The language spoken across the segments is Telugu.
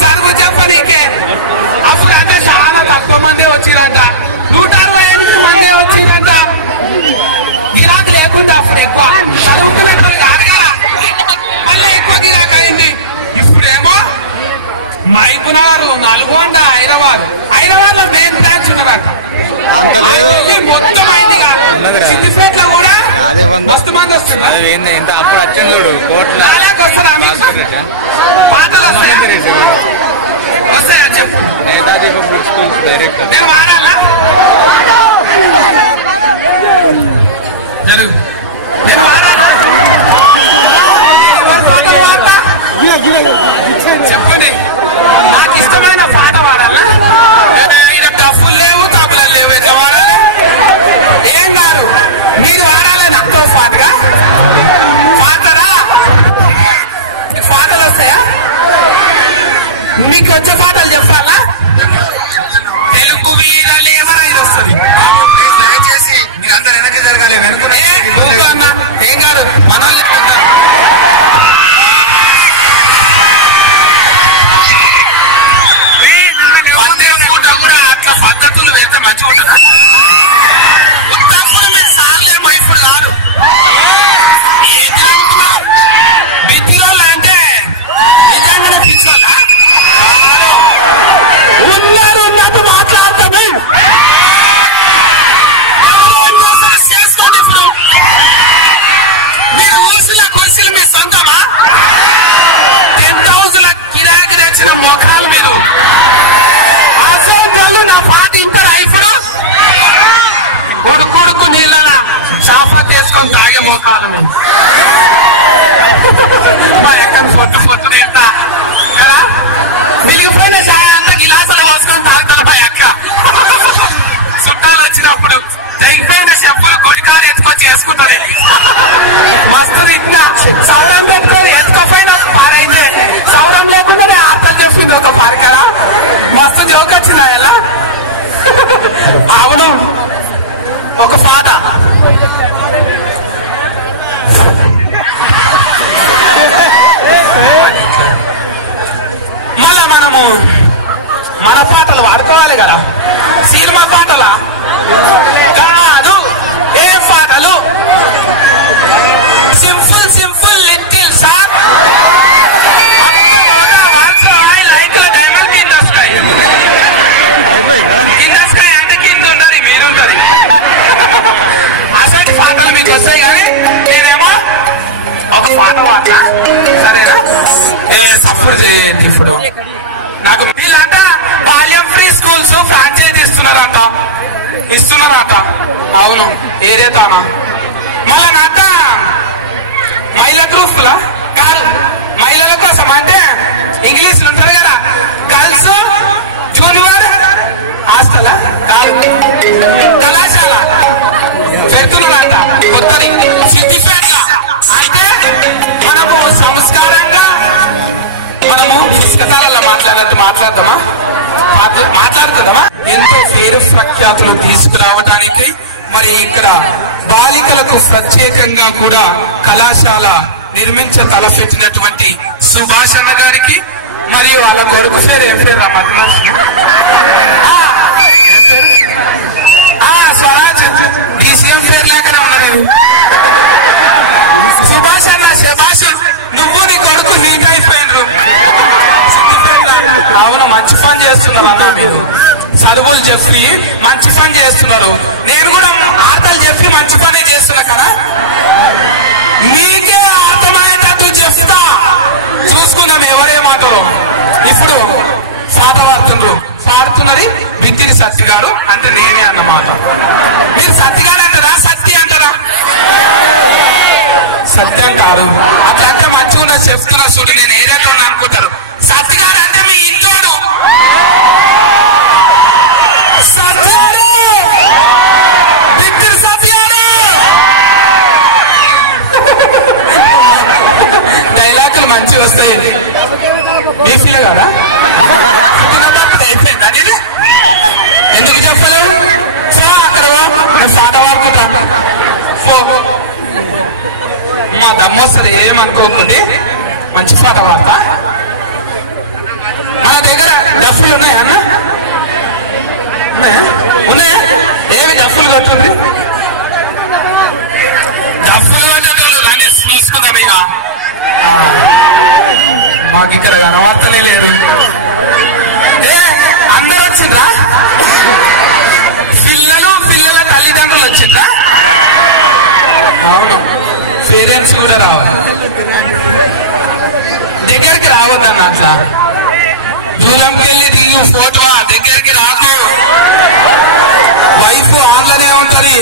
చదువు చెప్పనీకే అప్పుడు అంటే చాలా తక్కువ మందే వచ్చిరంట, 168 మందే వచ్చిరంట. గిరాకు లేకుండా అప్పుడు ఎక్కువ చదువుకున్నట్టు కాదు కదా, మళ్ళీ ఎక్కువ గిరాకు అయింది. ఇప్పుడేమో మైపునగర్, నల్గొండ, హైదరాబాద్ లో మెయిన్ బ్రాంచ్ ఉన్నదట. మొత్తం అయింది కాదు, సిద్దిపేటలో కూడా మస్తు మంది వస్తున్నారు. అప్పుడు వచ్చాను చూడు కోట్ల వస్తాయా చెప్పు. నేతాజీ పబ్లిక్ స్కూల్స్ డైరెక్టర్ నేను వాడాలా జరుగు, నేను వాడాలా చెప్పండి. నాకు ఇష్టమైన పాట వాడాలా? ఇక్కడ డబ్బులు లేవు, తప్పులు లేవు, ఎట్లా వాడాలి? ఏం కాదు, మీరు వాడాలి నాతో పాటుగా. పాటరా పాటలు వస్తాయా? మీకు వచ్చే పాటలు చెప్పాలా? తెలుగు వీరలు ఏమన్నా ఇది వస్తుంది. దయచేసి మీరందరూ వెనక్కి జరగాలి. వెనుకున్నా ఏం కాదు, మనల్ని అట్లా పద్ధతులు వేస్తే మంచిగా ఉంటుందా? ఉత్తప్పుడు మీరు సార్లేమో ఇప్పుడు రాదు. బిత్తిరోళ్ళు అంటే నిజంగానే పిచ్చోళ్ళా? ఉన్నట్టు మాట్లాడతామే. చేసుకోండి. ఇప్పుడు మీరు కుర్చీలు మీ సొంతమా? 10,000 కిరాకి తెచ్చిన మోకాలు మీరు. అసలు నా పాట ఇంటారా? ఇప్పుడు కొడుకు నీళ్ళ చాప తీసుకొని తాగే మోకాలు మీరు. మా ఎక్కడ పొట్టు తింటా కదా, మిగిలిపోయిన చాయ్ అంతా గిలాసులు పోసుకొని తాగుతారు మా అక్క. చుట్టాలు వచ్చినప్పుడు తెగిపోయిన చెప్పులు కొడికారు ఎత్తుకొచ్చి వేసుకుంటారు. మస్తు తింటా సౌరం పెట్టుకొని ఎత్తుకపోయిన పారైతే సౌరం లేకుండానే అర్థం చెప్పింది ఒక పారి కదా. మస్తు జోక్ వచ్చిందా ఎలా? అవును, ఒక పాట మళ్ళా మనము మన పాటలు వాడుకోవాలి కదా. సినిమా పాటలా కాదు, ఏం పాటలు? సింపుల్ లిటిల్ సార్ కింద అంటే కింద ఉండదు, మీరుంటది. అసలు పాటలు మీకు వస్తాయి కానీ నేనేమో ఒక పాట వాడతా, సరేనా? సపోర్ట్ చేయండి. ఇప్పుడు నాకు వీళ్ళంట బాల్యం ఫ్రీ స్కూల్స్ ఫ్రాంచైజీ ఇస్తున్నారట. అవును, ఏరేతానా? మళ్ళా నాక మహిళా గ్రూప్లా కాదు, మహిళల కోసం అంటే ఇంగ్లీష్లు ఉంటారు కదా, గర్ల్స్ జూనియర్ హాస్టల్ కాదు, కళాశాల పెడుతున్నారట కొత్తది సిద్దిపేట. అంటే మనము సంస్కారంగా మనము పుస్తకాలలో మాట్లాడుకుందామా? ఎంతో పేరు ప్రఖ్యాతులు తీసుకురావడానికి మరి ఇక్కడ బాలికలకు ప్రత్యేకంగా కూడా కళాశాల నిర్మించ తలపెట్టినటువంటి సుభాషణ గారికి మరియు వాళ్ళ కొడుకు పేరు ఏం పేరు? స్వరాజ్ డీసీఎం పేరు లేకనే ఉన్నది. సుభాష్ అన్న శభాష్, నువ్వు నీ కొడుకు హీట్ అయిపోయినరు. అవును, మంచి పని చేస్తున్నారు అన్న. మీరు చదువులు చెప్పి మంచి పని చేస్తున్నారు. నేను కూడా ఆటలు చెప్పి మంచి పని చేస్తున్నా కదా. మీకే అర్థమయ్యేటట్టు చెప్తా, చూసుకుందాం ఎవరేమాటలో. ఇప్పుడు పాట పాడుతున్నది బిత్తిరి సత్తి గారు, అంటే నేనే అన్నమాట. మీరు సత్తి గారు అంటారా, సత్తి అంటారా? సత్యం కాదు. అట్లంటే మంచిగా ఉన్నది చెప్తున్నా చూడు. నేను ఏదైతే అనుకుంటారు. సత్తి గారు అంటే మీ ఇంట్లోను బిత్తిరి సత్తి గారు. డైలాగులు మంచిగా వస్తాయి. మీ ఫీల్ కదా? అయిపోయింది అది. ఎందుకు చెప్పలేవు? అక్కడ నేను పాట పాడుకుంటా. మా దమ్మొస్తుంది, ఏమనుకోకండి. మంచి పాట పాడతా. మన దగ్గర డఫ్ఫులు ఉన్నాయా అన్న? ఉన్నాయా? ఏమి డఫ్ఫులు కొట్టుంది? డఫ్ఫులు కొట్టేటోళ్ళు రాని చూసుకుందాం ఇక. మాకు ఇక్కడ కనబడతనే లేరు. అందరూ వచ్చిండ్రా? పిల్లల తల్లిదండ్రులు వచ్చిండ్రా? అవును, పేరెంట్స్ కూడా రావాలి. దగ్గరికి రావద్దన్న, అట్లా దూరంకి వెళ్ళి దిగు ఫోటో, దగ్గరికి రాకు. వైఫ్ ఆన్లనే ఉంటది,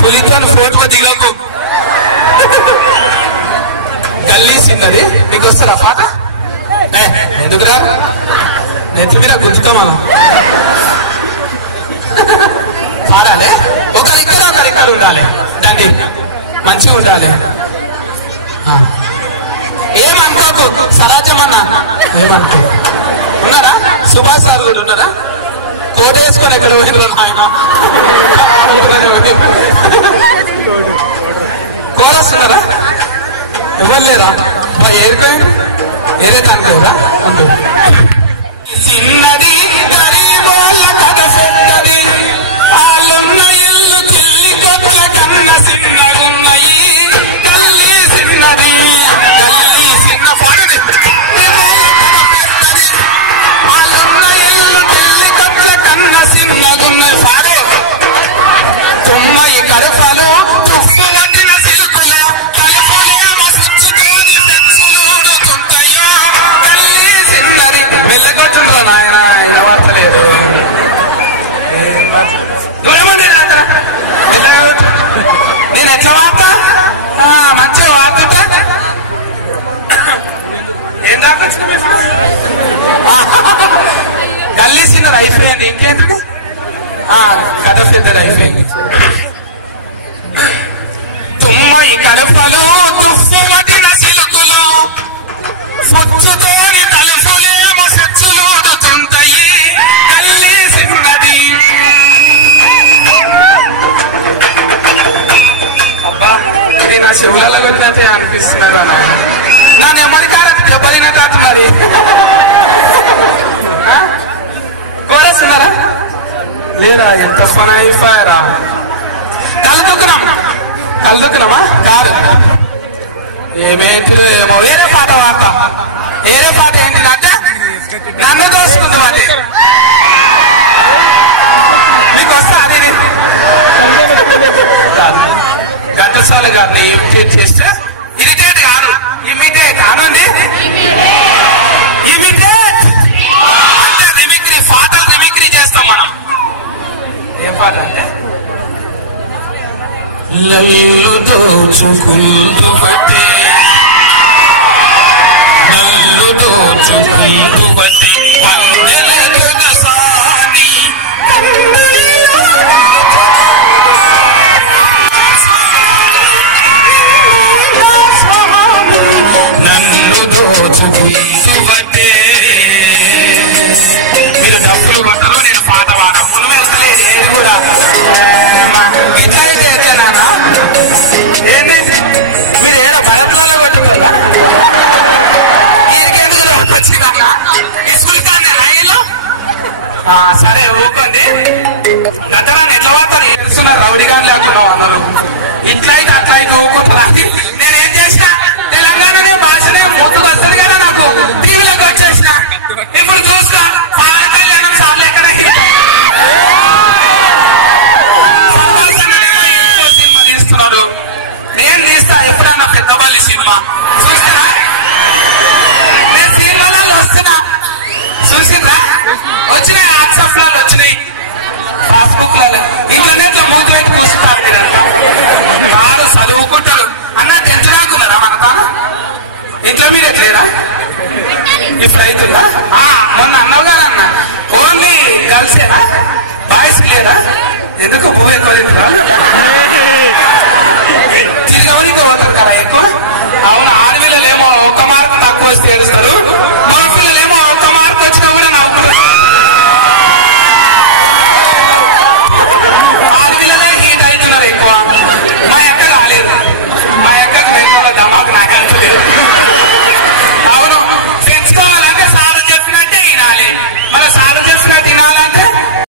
పులితో ఫోటో దిగకు. గల్లీసిందది. నీకు వస్తుందా పాట? ఎందుకురా, నెత్తి మీద గుంజుకోమాల పాడాలి. ఒకరిక్కడ ఉండాలి, తండ్రి మంచిగా ఉండాలి. ఏమనుకోకు సరాజమన్నా, ఏమనుకో. ఉన్నారా? సుభాష్ సార్ కూడా ఉన్నారా? కోట వేసుకొని ఎక్కడ పోయినరా ఆయన? కోరస్ ఉన్నారా? ఇవ్వలేరా? ఏరిపోయింది, ఏరే తనుకోరా ఉండు. చిన్నది గరీబోళ్ళ కథ పెద్దది, వాళ్ళున్న ఇల్లు కిల్లి కొట్ల కన్న చిన్నగున్నాయి. గల్లీ చిన్నది, గల్లీ చిన్న పడది, వాళ్ళున్న ఇల్లు కిల్లి కొట్ల కన్న చిన్నగున్నాయి. పాడు తుమ్మయి కడపలు తుప్పు పట్టిన సిలుకులు కలుపులేమో సుచ్చుతోని పెంచులుడుతుంటాయో. గల్లీ చిన్నది. వెళ్ళగొట్టుండ్రా నాయన, ఎవరలేదు. నేను ఎట్లా వార్త మంచిగా వార్తుంటా. ఏం దాకా గల్లీసినారు అయిపోయింది. ఇంకేంటి కథ పెద్దది అయిపోయింది. తుమ్మయి కడపలో తుప్పు పట్టిన సిలుకులు సుచ్చుతోని తలుపులేమో సుచ్చులుడుతుంటాయి. గల్లీసిన్నది. అబ్బా, ఇది నా చెవులలో కొట్టినట్టే అనిపిస్తున్నారు. నా నెమ్మది కారకి దెబ్బలినట్టు మరి. కోరేస్తున్నారా లేదా? ఎంత పని అయిపోయారా? కలుదుకున్నామా? కాదు, ఏమేంటిదో ఏమో. వేరే పాట వార్త. వేరే పాట ఏంటిదంటే నన్ను దోసుకుంది అది. మీకు వస్తా అది. ఘంటసాల గారిని ఇమిటేట్ చేస్తే, ఇరిటేట్ కాదు, ఇమిటేట్ అనండి. ఇమిటేట్ అంటే రిమిక్రీ, పాటలు రిమిక్రీ చేస్తాం మనం. ఏం పాట అంటే, లైలు దోచుకుంటూ బట్టే, నల్లు దోచుకుంటూ బట్టే, సాని నన్ను దోచుకుంటూ బట్టే. మీరు డబ్బులు పట్టరు, నేను పాట పాట ముందు వెళ్తలేదు. ఏది కూడా ఇట్లా చేస్తానా? ఏంటి మీరు ఏదో భరతలో పట్టుకున్నా? సరే ఊరుకోండి. గతరాన్ని ఎట్లా పడతాను తెలుస్తున్నారు, రౌడీ గాని లేకుండా అన్నారు. ఇట్లా అయితే అట్లా అయితే ఊరుకుంటారా? నేనేం చేసిన తెలంగాణ భాషనే ముందుకు వస్తుంది కదా, నాకు టీవీలోకి వచ్చేసిన. ఇప్పుడు చూస్తా పవన్ కళ్యాణ్ సార్లు ఎక్కడ సినిమా తీస్తున్నారు. నేను తీస్తా ఎప్పుడన్నా పెద్దవాళ్ళ సినిమా చూస్తారా? నేను సినిమాలలో వస్తున్నా, చూసిందా? వచ్చినాయి, వాట్సాప్లలో వచ్చినాయి, ఫేస్బుక్లలో, ఇంటర్నెట్ లో ముందు పెట్టి చూస్తారు. మీరు వాళ్ళు చదువుకుంటారు అన్న. టెన్త్ రాకున్నారా మన తాను? ఇంట్లో మీరు ఎట్లేరా? ఇప్పుడు అవుతుందా? మొన్న అన్నగారు అన్న ఓన్లీ గర్ల్సేనా, బాయ్స్ లేరా?